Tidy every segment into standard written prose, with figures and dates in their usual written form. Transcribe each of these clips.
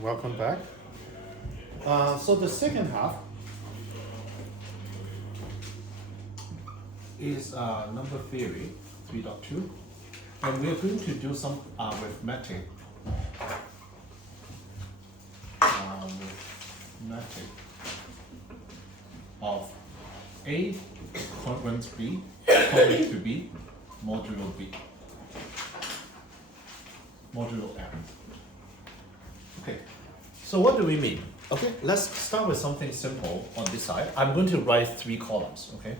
Welcome back. So the second half is number theory 3.2, and we're going to do some arithmetic. Of A congruence B, congruent to B, modulo B, modulo M. Okay, so what do we mean? Okay, let's start with something simple on this side. I'm going to write 3 columns, okay?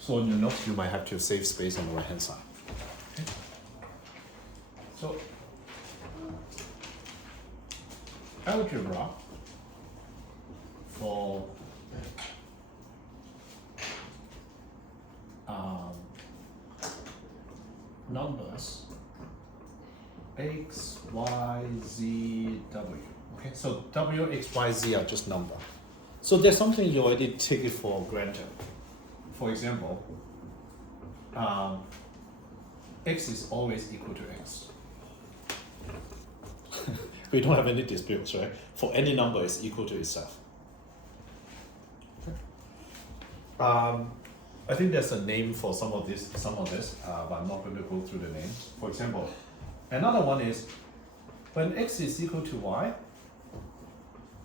So in your notes, you might have to save space on the right-hand side. Okay? So, algebra for numbers x, y, z, w. Okay, so w, x, y, z are just number. So there's something you already take it for granted. For example, x is always equal to x. We don't have any disputes, right? For any number, it's equal to itself. Okay. I think there's a name for some of this, but I'm not going to go through the names. For example, another one is when x is equal to y,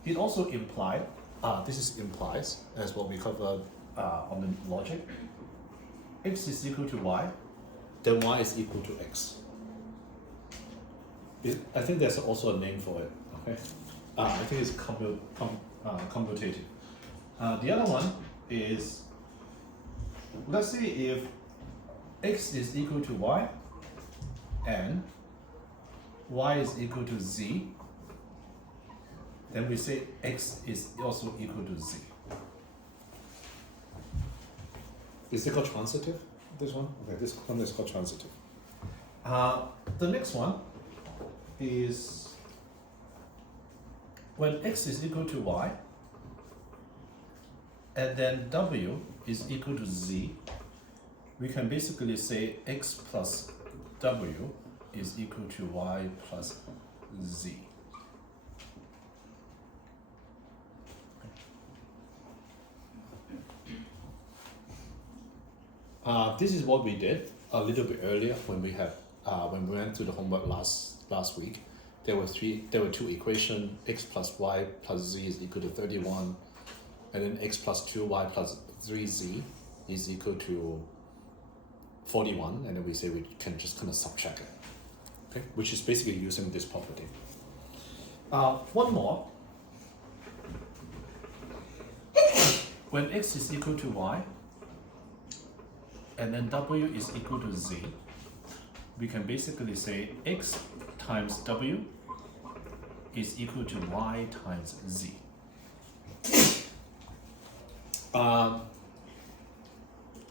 it also implies, this implies, as what we covered on the logic. X is equal to y, then y is equal to x. I think there's also a name for it. Okay, I think it's commutative. The other one is, let's say if x is equal to y and y is equal to z, then we say x is also equal to z. Is it called transitive? This one? Okay, this one is called transitive. The next one is when x is equal to y and then w is equal to z, we can basically say x plus w is equal to y plus z. This is what we did a little bit earlier when we went to the homework last week. There were 2 equations: x plus y plus z is equal to 31, and then x plus 2y plus 3z is equal to 41, and then we say we can just kind of subtract it, okay? Which is basically using this property. One more. When x is equal to y, and then w is equal to z, we can basically say x times w is equal to y times z.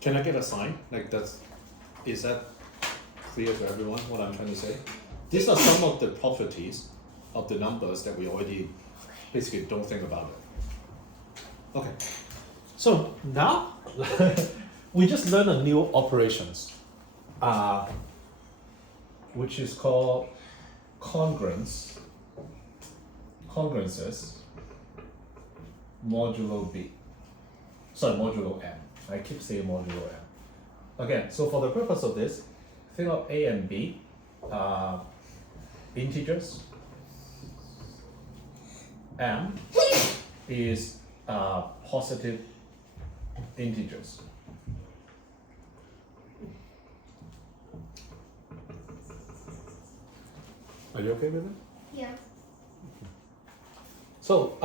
Can I get a sign? Like is that clear to everyone what I'm trying to say? These are some of the properties of the numbers that we already basically don't think about it. Okay, so now we just learned a new operations, which is called congruences modulo B. Sorry, modulo M. I keep saying modulo M. Again, so for the purpose of this, think of A and B integers. M is positive integers. Are you okay with it? Yeah. So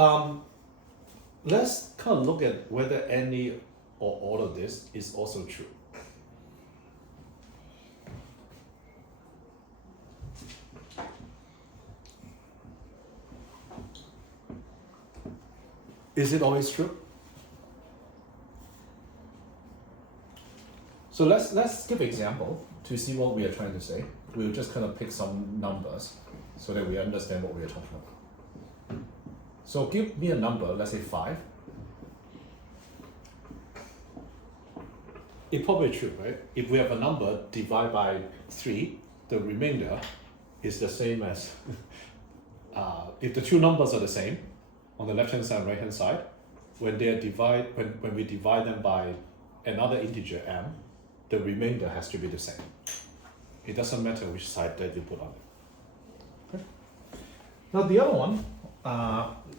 let's kind of look at whether any or all of this is also true. Is it always true? So let's give an example to see what we are trying to say. We'll just kind of pick some numbers so that we understand what we are talking about. So give me a number, let's say 5. It's probably true, right? If we have a number divided by 3, the remainder is the same as if the two numbers are the same, on the left-hand side and right-hand side, when we divide them by another integer m, the remainder has to be the same. It doesn't matter which side that you put on it. Okay. Now the other one,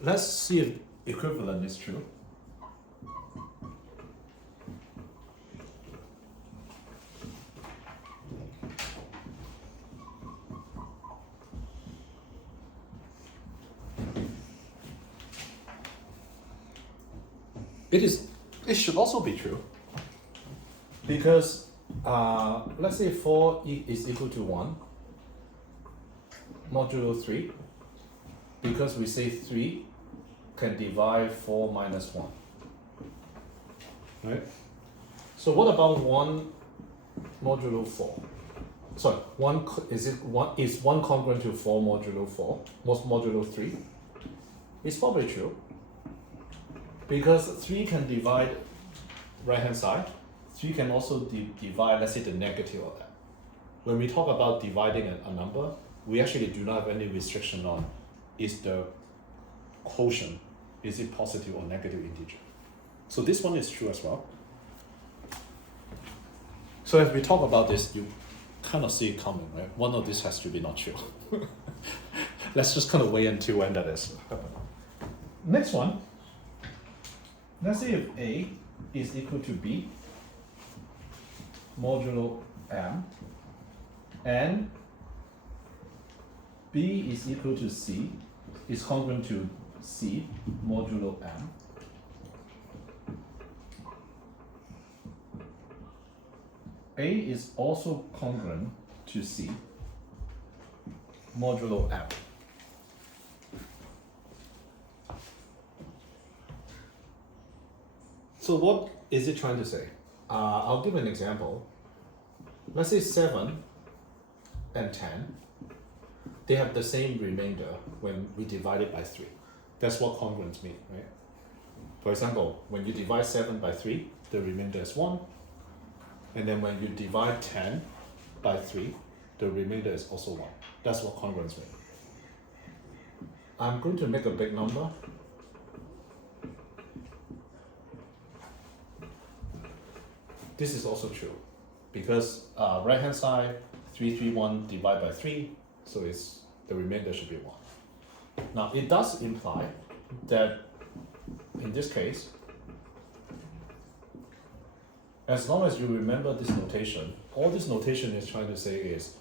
let's see if equivalent is true. It should also be true, because let's say 4 is equal to 1 modulo 3, because we say 3 can divide 4 minus 1, right? So what about 1 modulo 4? Sorry, is 1 congruent to 4 modulo 4, modulo 3? It's probably true, because 3 can divide right hand side. 3 can also divide, let's say, the negative of that. When we talk about dividing a number, we actually do not have any restriction on is the quotient, is it positive or negative integer. So this one is true as well. So as we talk about this, you kind of see it coming, right? One of these has to be not true. Let's just kind of wait until when that is. Next one. Let's say if A is equal to B modulo M, and B is equal to C, is congruent to C modulo M. A is also congruent to C modulo M. So what is it trying to say? I'll give an example. Let's say 7 and 10, they have the same remainder when we divide it by 3. That's what congruence means, right? For example, when you divide 7 by 3, the remainder is 1. And then when you divide 10 by 3, the remainder is also 1. That's what congruence means. I'm going to make a big number. This is also true, because right hand side 331 divided by 3, so the remainder should be 1. Now it does imply that in this case, as long as you remember this notation, all this notation is trying to say is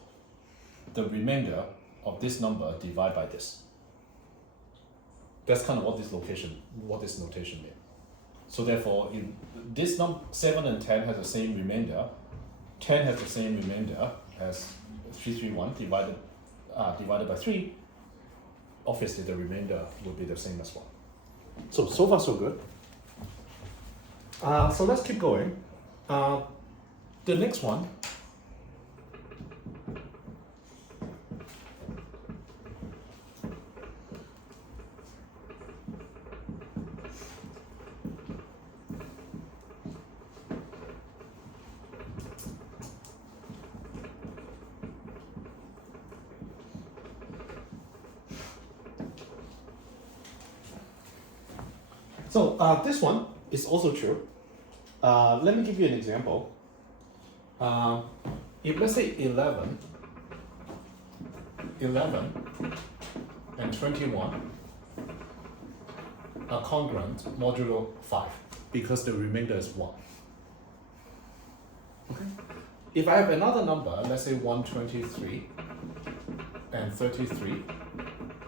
the remainder of this number divided by this. That's kind of what this notation means. So therefore, in this 7 and 10 has the same remainder. 10 has the same remainder as 331 divided by 3. Obviously, the remainder will be the same as 1. So far so good. So let's keep going. The next one. So this one is also true. Let me give you an example. If let's say 11 and 21 are congruent modulo 5, because the remainder is 1. Okay. If I have another number, let's say 123 and 33,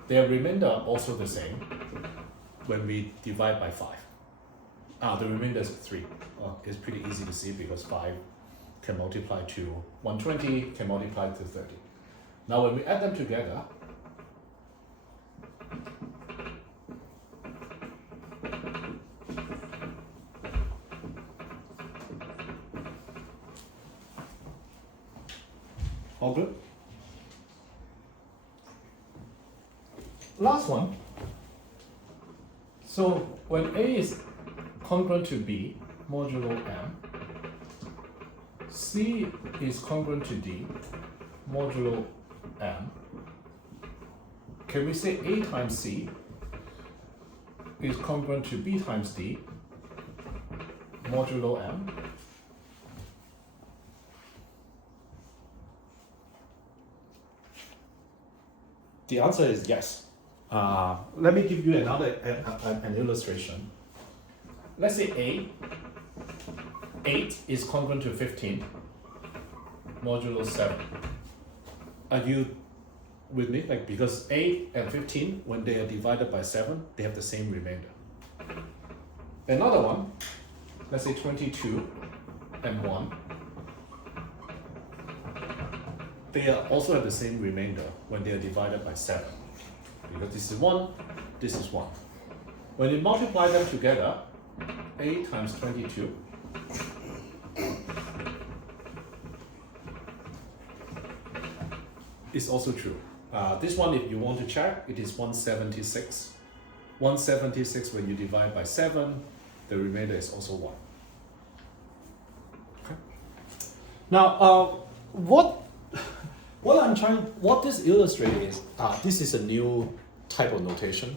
their remainder are also the same when we divide by 5. The remainder is 3. It's pretty easy to see because 5 can multiply to 120, can multiply to 30. Now when we add them together, all good? Last one. So when A is congruent to B modulo M, C is congruent to D modulo M, can we say A times C is congruent to B times D modulo M? The answer is yes. Let me give you an illustration. Let's say 8 is congruent to 15 modulo 7. Are you with me? Like, because 8 and 15, when they are divided by 7, they have the same remainder. Another one, let's say 22 and 1. They also have the same remainder when they are divided by 7. Because this is 1, this is 1. When you multiply them together, 8 times 22 is also true. This one, if you want to check, it is 176. 176 when you divide by 7, the remainder is also 1. Okay. Now, what this illustrates is, this is a new type of notation.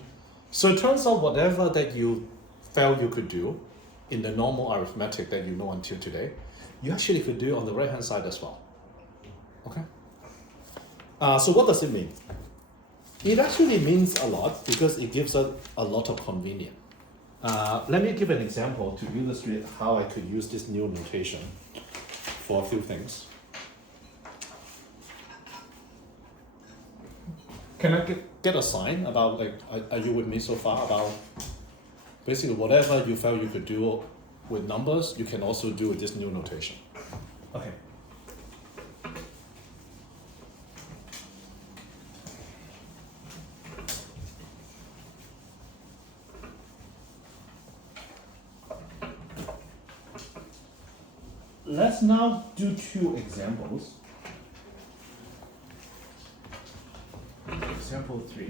So it turns out whatever that you felt you could do in the normal arithmetic that you know until today, you actually could do on the right-hand side as well. Okay. So what does it mean? It actually means a lot because it gives us a lot of convenience. Let me give an example to illustrate how I could use this new notation for a few things. Can I get a sign about, like, are you with me so far, about basically whatever you felt you could do with numbers, you can also do with this new notation. Okay. Let's now do two examples. Example 3.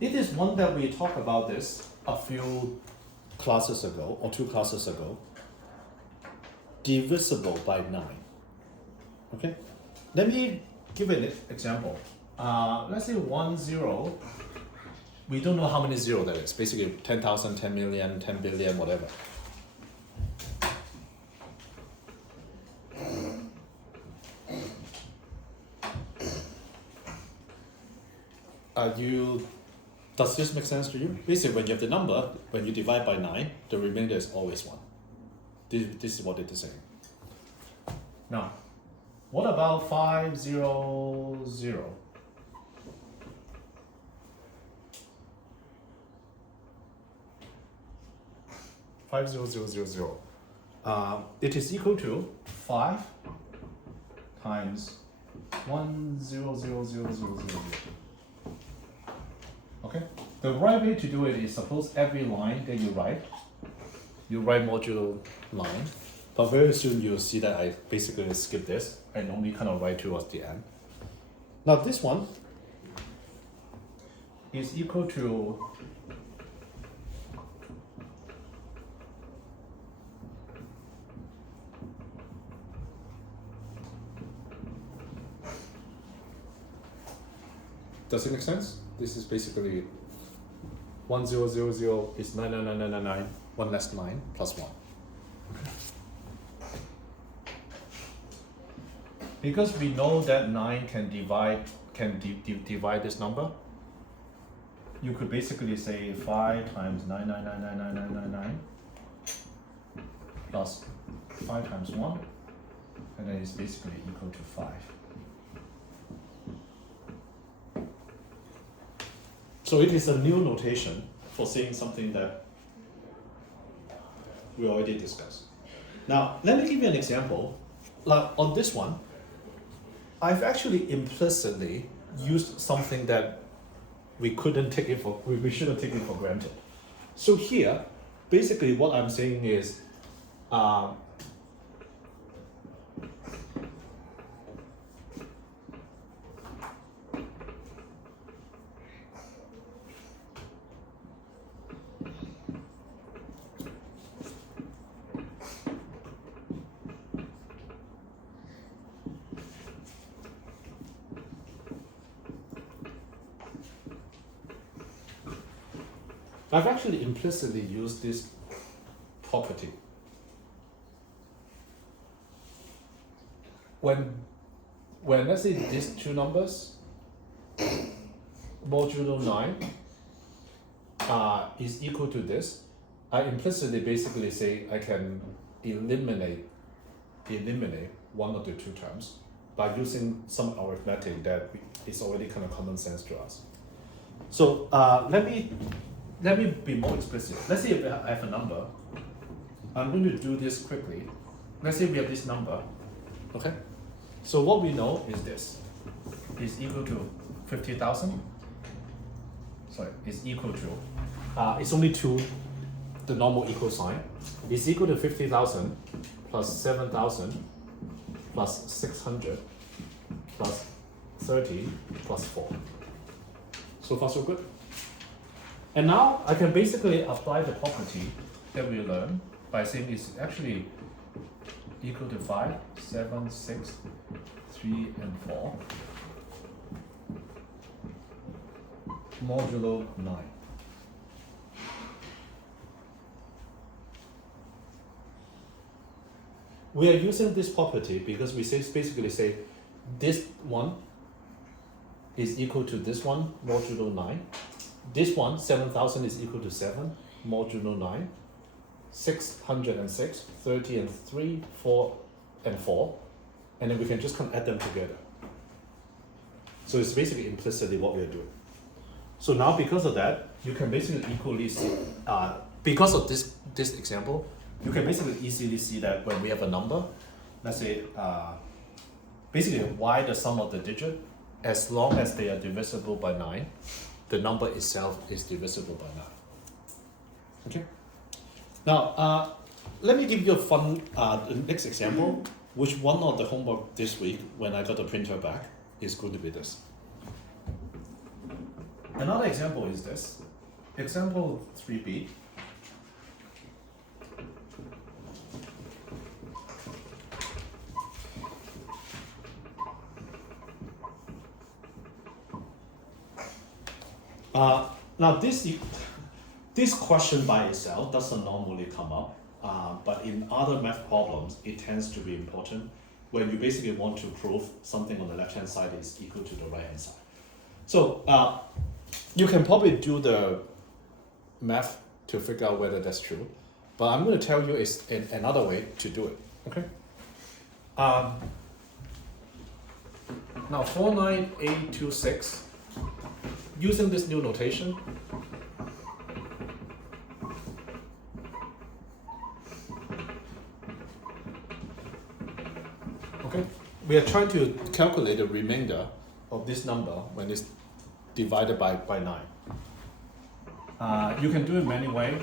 It is one that we talked about this a few classes ago, or 2 classes ago. Divisible by 9. Okay? Let me give an example. Let's say 1 0. We don't know how many zero that is. Basically 10,000, 10 million, 10 billion, whatever. Does this make sense to you? Basically, when you have the number, when you divide by 9, the remainder is always 1. This is what it is saying. Now, what about 5 0 0? It is equal to 5 times 1 0 0 0 0 0 0. Okay, the right way to do it is, suppose every line that you write modulo line, but very soon you'll see that I basically skip this and only kind of write towards the end. Now this one is equal to Does it make sense? This is basically 1 0 0 0 is 9 9 9 9 9 9, 1 less 9 plus 1. Because we know that 9 can divide this number, you could basically say 5 times 9 9 9 9 9 9 9 9 plus 5 times 1, and then it's basically equal to 5. So it is a new notation for saying something that we already discussed. Now, let me give you an example. Like on this one, I've actually implicitly used something that we shouldn't take it for granted. So here, basically what I'm saying is, I've actually implicitly used this property. When let's say these two numbers, modulo 9 is equal to this, I implicitly basically say I can eliminate one of the two terms by using some arithmetic that is already kind of common sense to us. So let me be more explicit. Let's say if I have a number, I'm going to do this quickly. Let's say we have this number, okay? So what we know is this, is equal to 50,000. Sorry, is equal to, it's only two, the normal equal sign, is equal to 50,000 plus 7,000 plus 600 plus 30 plus 4. So far so good. And now I can basically apply the property that we learned by saying it's actually equal to 5, 7, 6, 3, and 4 modulo 9. We are using this property because we basically say this one is equal to this one modulo 9. This one, 7,000 is equal to 7 modulo 9. 606, 30 and 3, 4 and 4. And then we can just add them together. So it's basically implicitly what we are doing. So now because of that, you can basically equally see, because of this example, you can basically easily see that when we have a number, let's say, basically y the sum of the digit, as long as they are divisible by 9, the number itself is divisible by 9. Okay? Now, let me give you a fun, the next example, which one of the homework this week, when I got the printer back, is going to be this. Another example is this. Example 3b. Now this question by itself doesn't normally come up, but in other math problems, it tends to be important when you basically want to prove something on the left-hand side is equal to the right-hand side. So you can probably do the math to figure out whether that's true, but I'm going to tell you is another way to do it. Okay. Now 49826. Using this new notation, okay, we are trying to calculate the remainder of this number when it's divided by 9. You can do it many ways.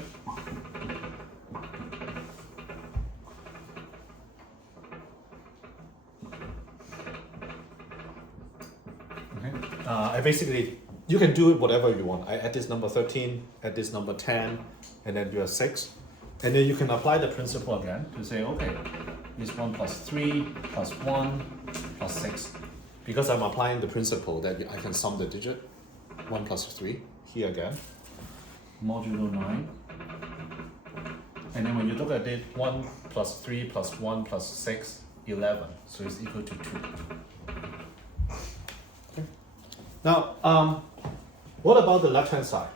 I basically, you can do it whatever you want. I add this number 13, add this number 10, and then you have 6. And then you can apply the principle again to say, okay, it's 1 plus 3 plus 1 plus 6. Because I'm applying the principle that I can sum the digit, 1 plus 3, here again, modulo 9. And then when you look at it, 1 plus 3 plus 1 plus 6, 11. So it's equal to 2. Okay. Now, what about the left-hand side?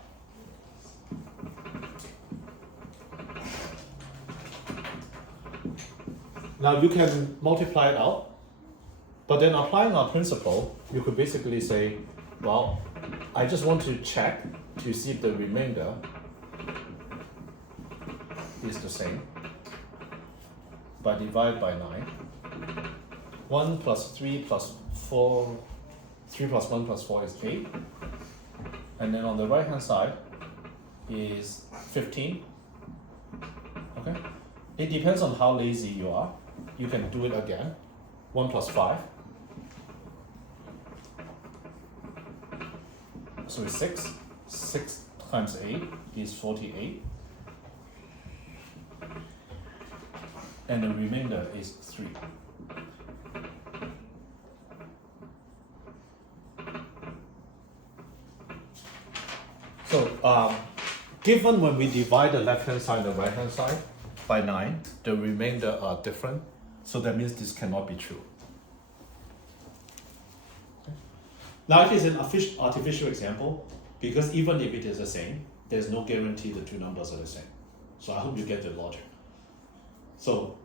Now you can multiply it out, but then applying our principle, you could basically say, well, I just want to check to see if the remainder is the same by divide by 9. 1 plus 3 plus 4, 3 plus 1 plus 4 is 8. And then on the right hand side is 15. Okay? It depends on how lazy you are. You can do it again. 1 plus 5. So it's 6. 6 times 8 is 48. And the remainder is 3. So given when we divide the left-hand side and the right-hand side by 9, the remainder are different, so that means this cannot be true. Okay. Now it is an artificial example, because even if it is the same, there's no guarantee the two numbers are the same. So I hope you get the logic. So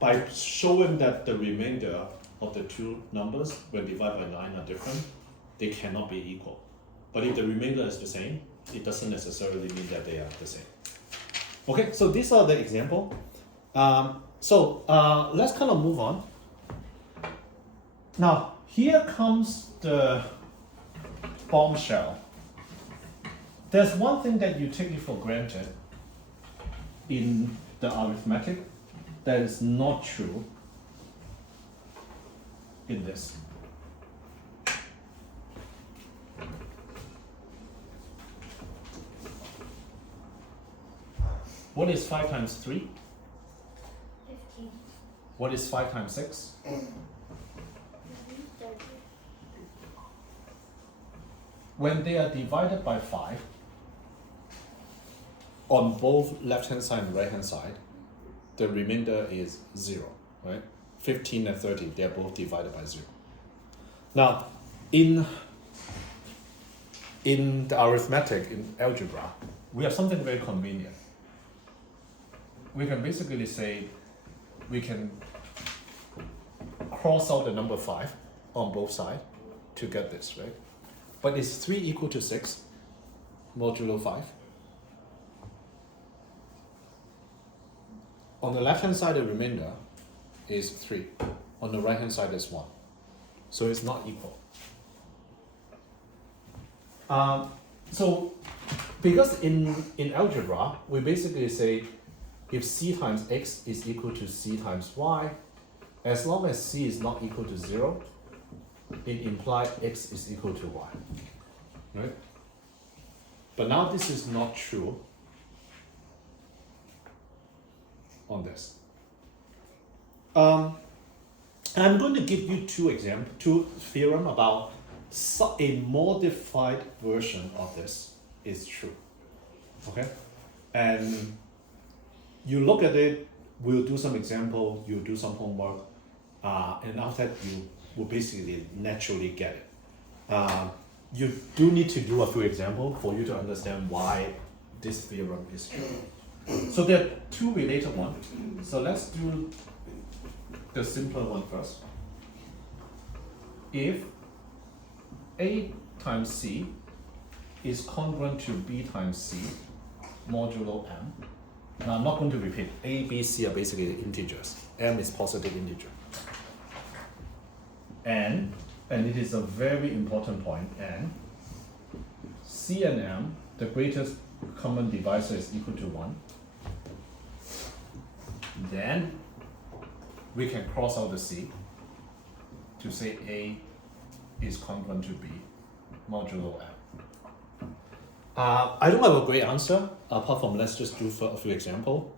by showing that the remainder of the two numbers when divided by 9 are different, they cannot be equal. But if the remainder is the same, it doesn't necessarily mean that they are the same. Okay, so these are the example. Let's kind of move on. Now, here comes the bombshell. There's one thing that you take it for granted in the arithmetic that is not true in this. What is 5 times 3? 15. What is 5 times 6? 30. When they are divided by 5, on both left-hand side and right-hand side, the remainder is 0, right? 15 and 30, they're both divided by 0. Now, in the arithmetic, in algebra, we have something very convenient. We can basically say, we can cross out the number 5 on both sides to get this, right? But is 3 equal to 6 modulo 5? On the left-hand side, the remainder is 3. On the right-hand side is 1. So it's not equal. So because in algebra, we basically say if c times x is equal to c times y, as long as c is not equal to 0, it implies x is equal to y, right? But now this is not true on this. I'm going to give you two theorem about a modified version of this is true, okay? And you look at it, we'll do some example, you'll do some homework, and after that you will basically naturally get it. You do need to do a few examples for you to understand why this theorem is true. So there are two related ones. So let's do the simpler one first. If A times C is congruent to B times C modulo M. Now I'm not going to repeat. A, B, C are basically integers. M is positive integer. And it is a very important point, and C and M, the greatest common divisor is equal to 1. Then we can cross out the C to say A is congruent to B modulo M. I don't have a great answer, apart from let's just do for a few examples.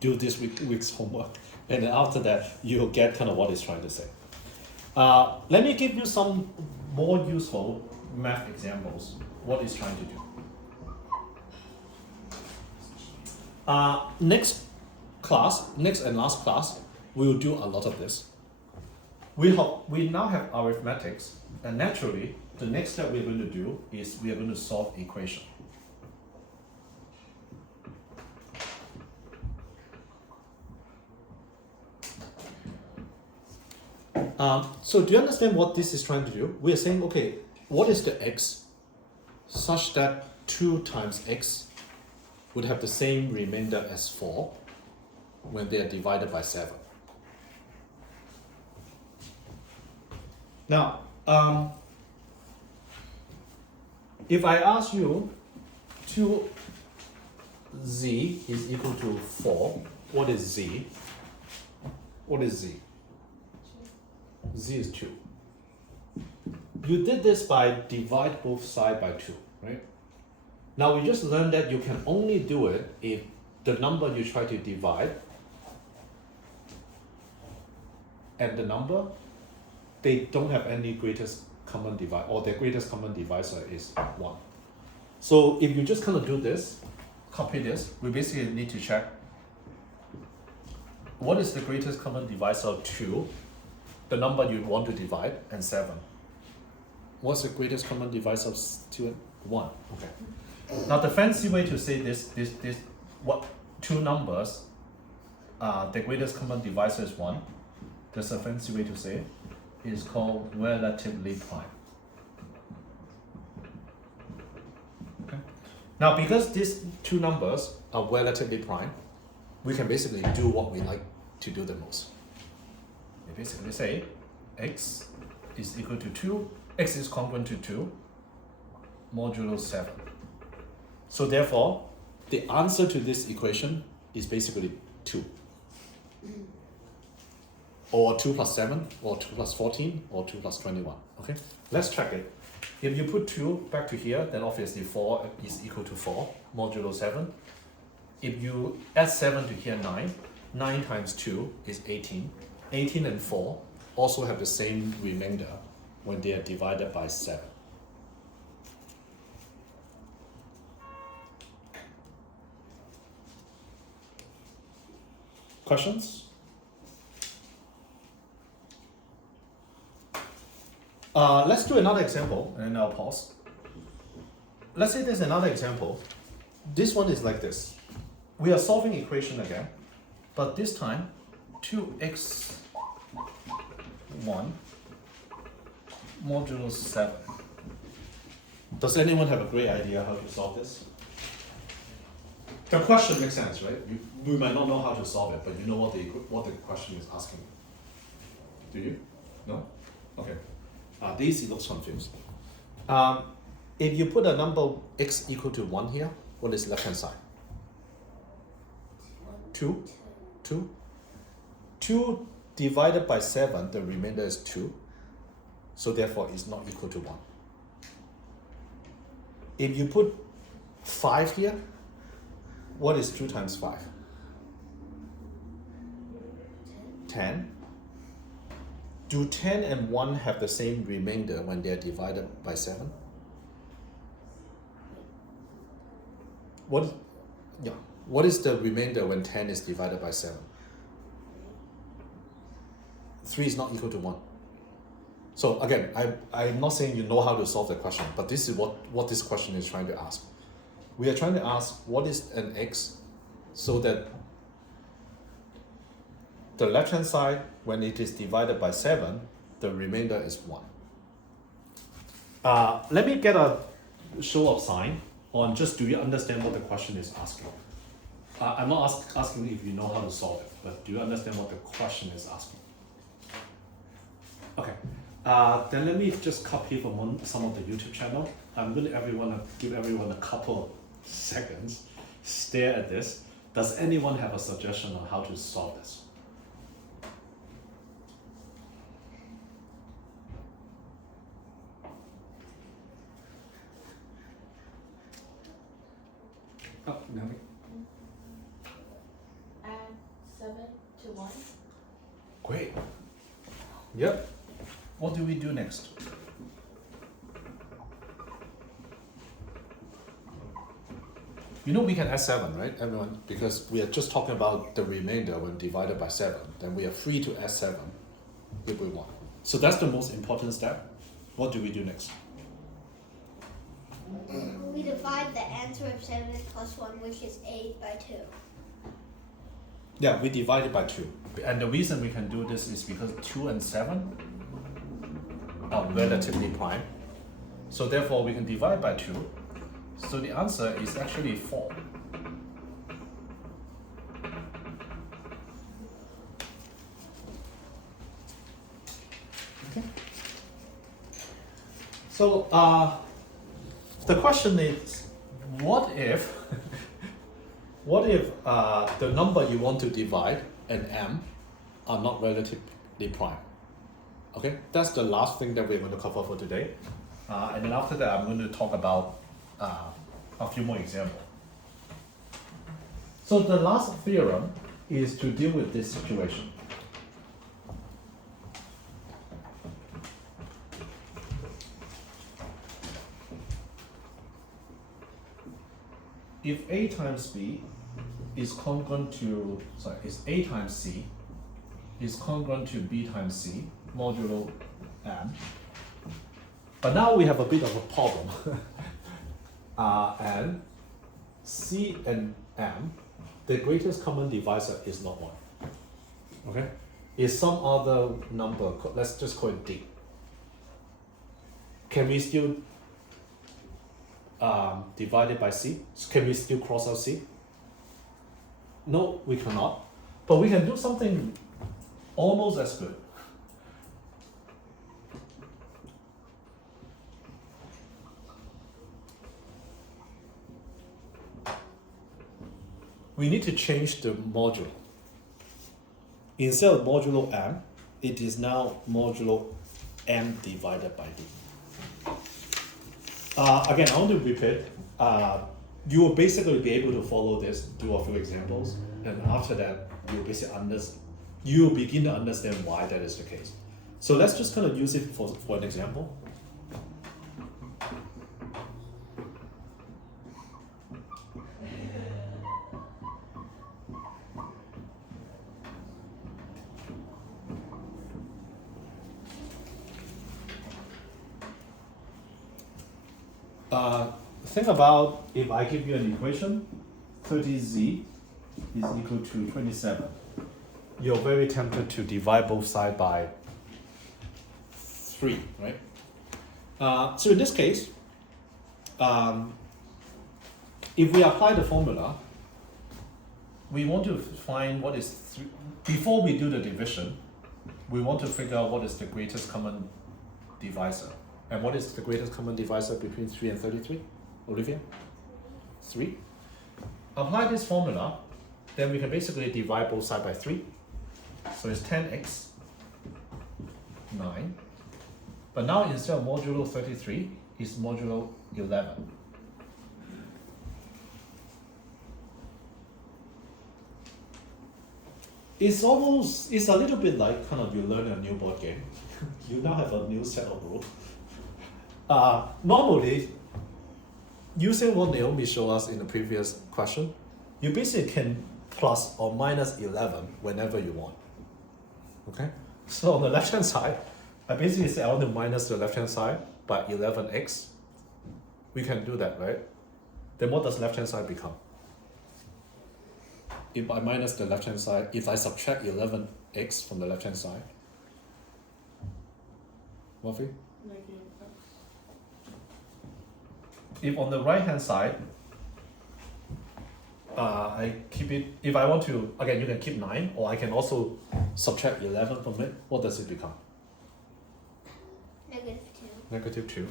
Do this week's homework, and then after that, you'll get kind of what it's trying to say. Let me give you some more useful math examples, what it's trying to do. Next and last class, we will do a lot of this. We now have arithmetics, and naturally, the next step we're going to do is we are going to solve equation. So do you understand what this is trying to do? We are saying, okay, what is the x such that 2 times x would have the same remainder as 4 when they are divided by 7? Now, if I ask you 2z is equal to 4, what is z? What is z? Z is 2. You did this by divide both sides by 2, right? Now we just learned that you can only do it if the number you try to divide and the number, they don't have any greatest common divisor, or their greatest common divisor is 1. So if you just kind of do this, copy this, we basically need to check what is the greatest common divisor of 2, the number you want to divide, and 7. What's the greatest common divisor of 2 and 1? Okay. Now the fancy way to say this, what two numbers, the greatest common divisor is 1. There's a fancy way to say it. It's called relatively prime. Okay. Now because these two numbers are relatively prime, we can basically do what we like to do the most. We basically say x is equal to 2, x is congruent to 2, modulo 7. So therefore, the answer to this equation is basically 2. Or 2 plus 7, or 2 plus 14, or 2 plus 21. Okay, let's check it. If you put 2 back to here, then obviously 4 is equal to 4, modulo 7. If you add 7 to here, 9. 9 times 2 is 18. 18 and 4 also have the same remainder when they are divided by 7. Questions? Let's do another example, and then I'll pause. Let's say there's another example. This one is like this. We are solving equation again, but this time 2x1 modulo 7. Does anyone have a great idea how to solve this? The question makes sense, right? We might not know how to solve it, but you know what the question is asking. Do you? No? Okay. Daisy looks confused. If you put a number x equal to 1 here, what is left hand side? 2. 2. 2 divided by 7, the remainder is 2. So therefore it's not equal to 1. If you put 5 here, what is 2 times 5? 10. Do 10 and 1 have the same remainder when they are divided by 7? What is the remainder when 10 is divided by 7? 3 is not equal to 1. So again, I'm not saying you know how to solve the question, but this is what this question is trying to ask. We are trying to ask what is an x so that the left hand side, when it is divided by 7, the remainder is 1. Let me get a show of sign on just do you understand what the question is asking. I'm not asking if you know how to solve it, but do you understand what the question is asking? Okay, then let me just copy from some of the YouTube channel. I'm going to give everyone a couple of seconds, stare at this. Does anyone have a suggestion on how to solve this? Oh, Nelly. Add 7 to 1. Great. Yep. What do we do next? You know we can add 7, right, everyone? Because we are just talking about the remainder when divided by 7. Then we are free to add 7 if we want. So that's the most important step. What do we do next? We divide the answer of 7 plus 1, which is 8, by 2. Yeah, we divide it by 2. And the reason we can do this is because 2 and 7 are relatively prime. So therefore we can divide by 2. So the answer is actually 4. Okay. So the question is, what if the number you want to divide and m are not relatively prime? Okay, that's the last thing that we're going to cover for today. And then after that, I'm going to talk about a few more examples. So the last theorem is to deal with this situation. if A times B is congruent to, is A times C is congruent to B times C modulo M. But now we have a bit of a problem. And C and M, the greatest common divisor is not 1. Okay? It's some other number, let's just call it D. Can we still divide it by C? Can we still cross out C? No, we cannot. But we can do something almost as good. We need to change the modulo. Instead of modulo M, it is now modulo M divided by D. Again, I want to repeat. You will basically be able to follow this, do a few examples, and after that, you will begin to understand why that is the case. So let's just kind of use it for an example. Think about if I give you an equation, 30z is equal to 27. You're very tempted to divide both sides by 3, right? So in this case, if we apply the formula, we want to find what is 3. Before we do the division, we want to figure out what is the greatest common divisor. And what is the greatest common divisor between 3 and 33? Olivia? 3. Apply this formula, then we can basically divide both sides by 3. So it's 10x, 9. But now instead of modulo 33, it's modulo 11. It's a little bit like kind of you learn a new board game. You now have a new set of rules. Normally, using what Naomi showed us in the previous question, you basically can plus or minus 11 whenever you want. Okay? So on the left-hand side, I basically say I want to minus the left-hand side by 11x. We can do that, right? Then what does left-hand side become? If I minus the left-hand side, if I subtract 11x from the left-hand side, Murphy? If on the right-hand side, I keep it, if I want to, again, you can keep 9, or I can also subtract 11 from it. What does it become? -2. -2.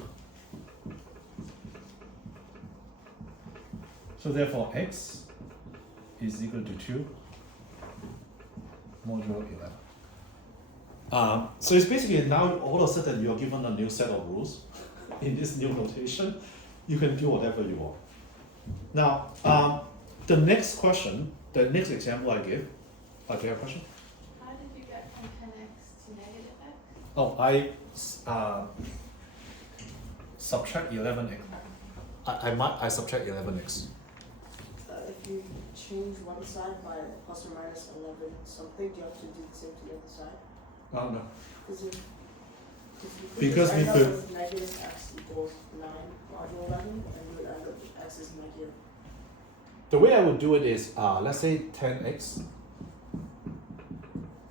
So therefore, x is equal to 2 modulo 11. So it's basically now all of a sudden you're given a new set of rules in this new notation. You can do whatever you want. Now, the next question, the next example I give, do you have a question? How did you get from 10x to negative x? Oh, I subtract 11x. I subtract 11x. If you change one side by plus or minus 11 something, do you have to do the same to the other side? No. Because we end up could. with negative x equals 9 modulo 11, and you would end up with x is negative. The way I would do it is, let's say 10x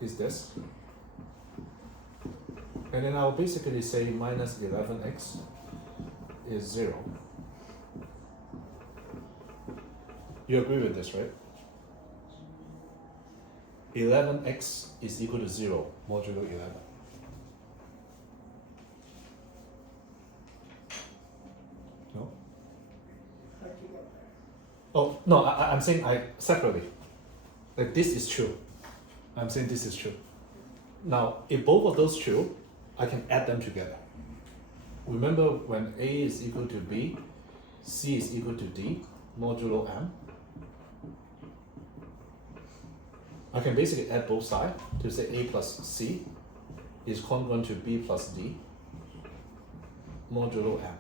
is this. And then I'll basically say minus 11x is 0. You agree with this, right? 11x is equal to 0 modulo 11. No? How did you get there? Oh, no, I'm saying separately. Like this is true. I'm saying this is true. Now, if both of those true, I can add them together. Remember when A is equal to B, C is equal to D, modulo M. I can basically add both sides to say A plus C is congruent to B plus D, modulo M.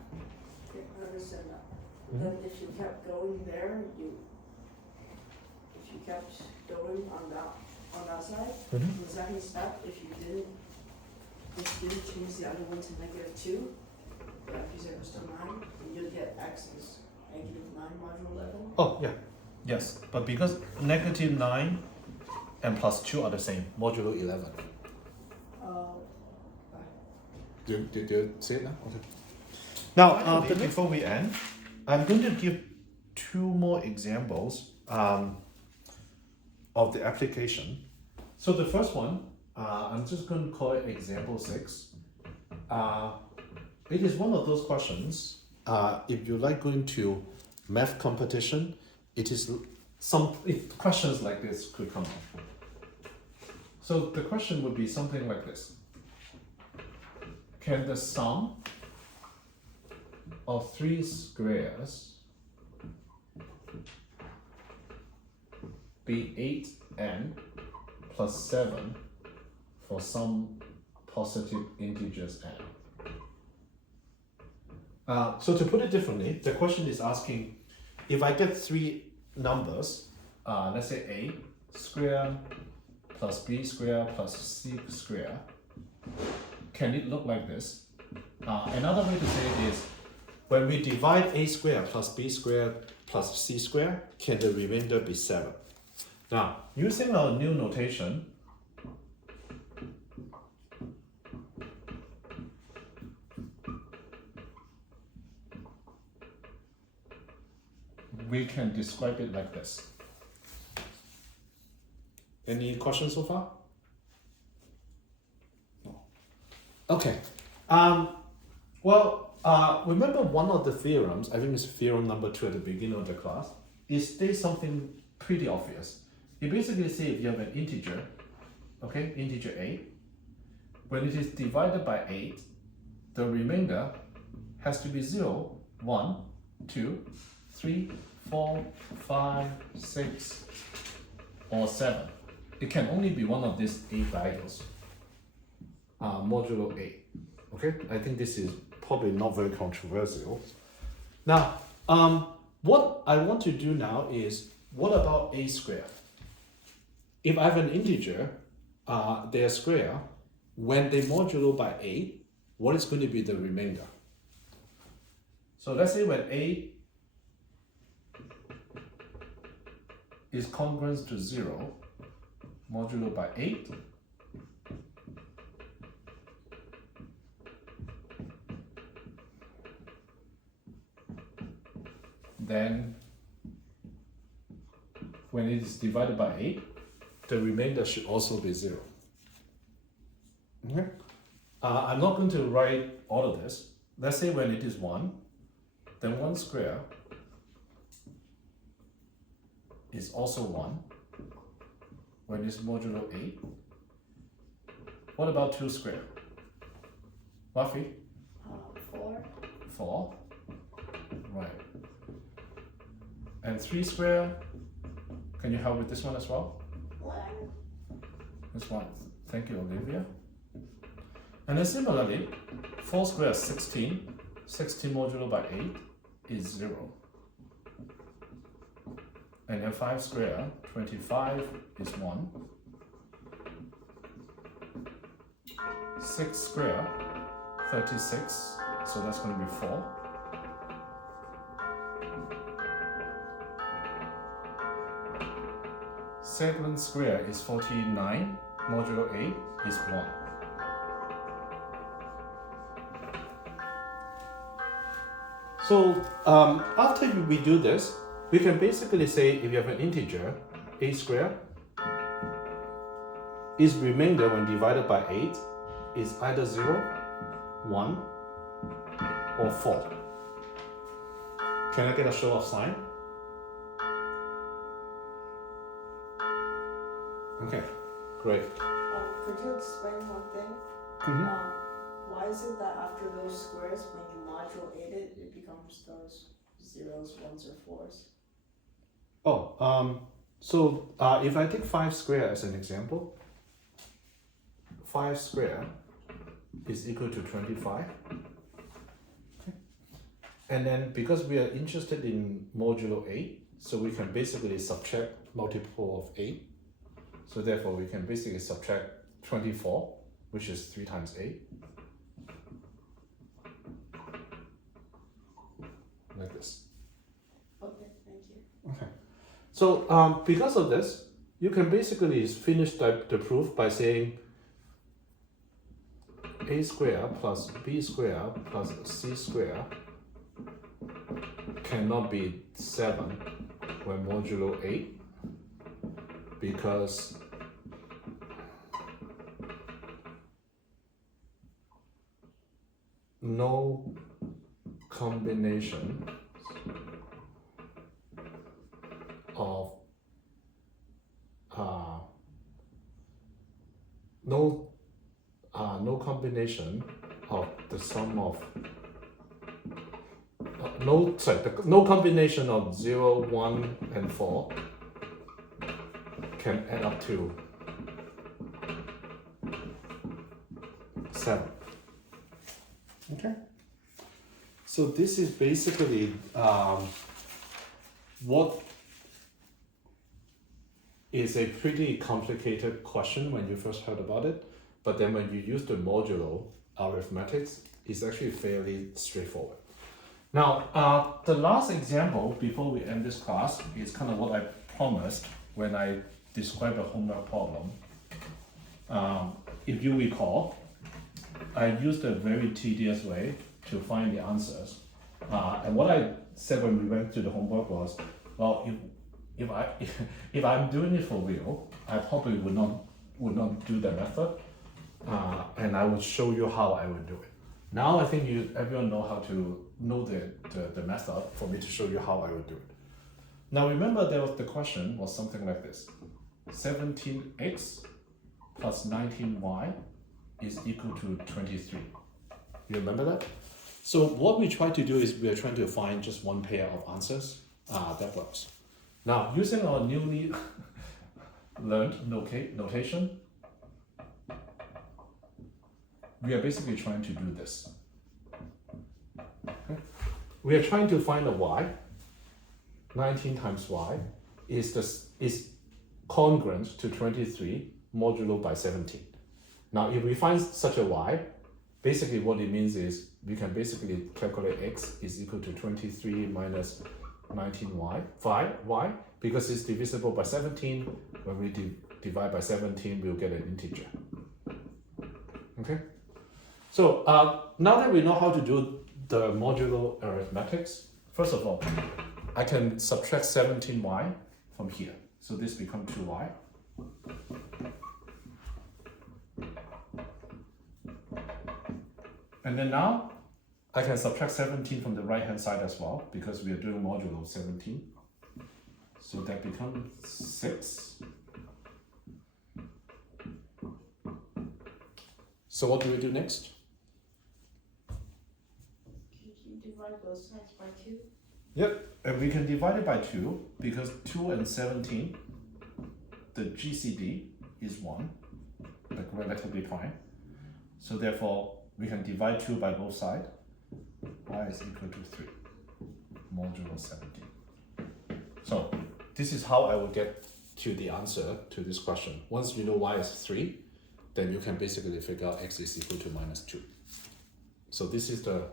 Yeah, I understand that. Then if you kept going there, if you kept going on that side, the second step, if you didn't change the other one to -2, the x equals to 9, then you'd get x is -9 modulo 11. Oh, yeah. Yes, but because -9 and +2 are the same, modulo 11. Do you see it now? Okay. Now, before we end, I'm going to give 2 more examples of the application. So the first one, I'm just going to call it example 6. It is one of those questions, if you like going to math competition, it is questions like this could come up. So the question would be something like this. Can the sum of 3 squares be 8n plus 7 for some positive integers n? So to put it differently, the question is asking, if I get 3 numbers, let's say a square plus b square plus c square, can it look like this? Another way to say it is, when we divide a square plus b square plus c square, can the remainder be 7? Now, using our new notation, we can describe it like this. Any questions so far? No. Okay. Remember one of the theorems, I think it's theorem number 2 at the beginning of the class, it states something pretty obvious. It basically says if you have an integer, okay, integer a, when it is divided by 8, the remainder has to be 0, 1, 2, 3, 4, 5, 6, or 7. It can only be one of these 8 values, modulo 8. Okay, I think this is probably not very controversial. Now, what I want to do now is, what about a square? If I have an integer, their square, when they modulo by 8, what is going to be the remainder? So let's say when a is congruent to 0, modulo by 8, then when it is divided by 8, the remainder should also be 0. Okay? I'm not going to write all of this. Let's say when it is 1, then 1 square is also 1 when it's modulo 8. What about 2 square? Rafi? 4. 4. Right. And 3 square, can you help with this one as well? 1. This one. Thank you, Olivia. And then similarly, 4 square is 16. 16 modulo by 8 is 0. And then 5 square, 25 is 1. 6 square, 36, so that's going to be 4. Seven square is 49, modulo 8 is 1. So after we do this, we can basically say if you have an integer, a square, its remainder when divided by 8 is either 0, 1, or 4. Can I get a show of sign? Okay, great. Could you explain one thing? Why is it that after those squares, when you modulo 8 it, it becomes those 0s, 1s, or 4s? So if I take 5 square as an example, 5 square is equal to 25. Okay. And then because we are interested in modulo 8, so we can basically subtract multiple of 8. So therefore we can basically subtract 24, which is 3 times 8. Like this. Okay, thank you. Okay. So because of this, you can basically finish the proof by saying a squared plus b squared plus c squared cannot be 7 when modulo 8 because no combination of no combination of the sum of no combination of 0, 1, and 4 can add up to 7. Okay. So this is basically what is a pretty complicated question when you first heard about it, but then when you use the modulo arithmetics, it's actually fairly straightforward. Now, the last example before we end this class is kind of what I promised when I described the homework problem. If you recall, I used a very tedious way to find the answers. And what I said when we went to the homework was, well, if I'm doing it for real, I probably would not do the method, and I would show you how I would do it. Now I think everyone know the method for me to show you how I would do it. Now remember, the question was something like this: 17x plus 19y is equal to 23. You remember that? So what we try to do is we are trying to find just one pair of answers that works. Now, using our newly learned notation, we are basically trying to do this. Okay? We are trying to find a y. 19 times y is congruent to 23 modulo by 17. Now, if we find such a y, basically what it means is we can basically calculate x is equal to 23 minus 19y, y, because it's divisible by 17. When we divide by 17, we'll get an integer. Okay? So now that we know how to do the modulo arithmetics, first of all, I can subtract 17y from here. So this becomes 2y. And then now, I can subtract 17 from the right-hand side as well, because we are doing modulo 17. So that becomes 6. So what do we do next? You divide both sides by 2. Yep, and we can divide it by 2, because 2 and 17, the GCD is 1, like relatively prime. So therefore, we can divide 2 by both sides. Y is equal to 3, modulo 17. So this is how I would get to the answer to this question. Once you know y is 3, then you can basically figure out x is equal to minus 2. So this is the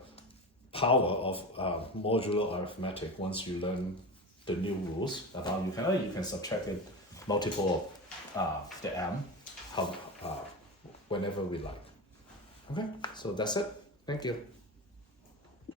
power of modulo arithmetic. Once you learn the new rules about you can subtract it multiple the m whenever we like. Okay, so that's it. Thank you.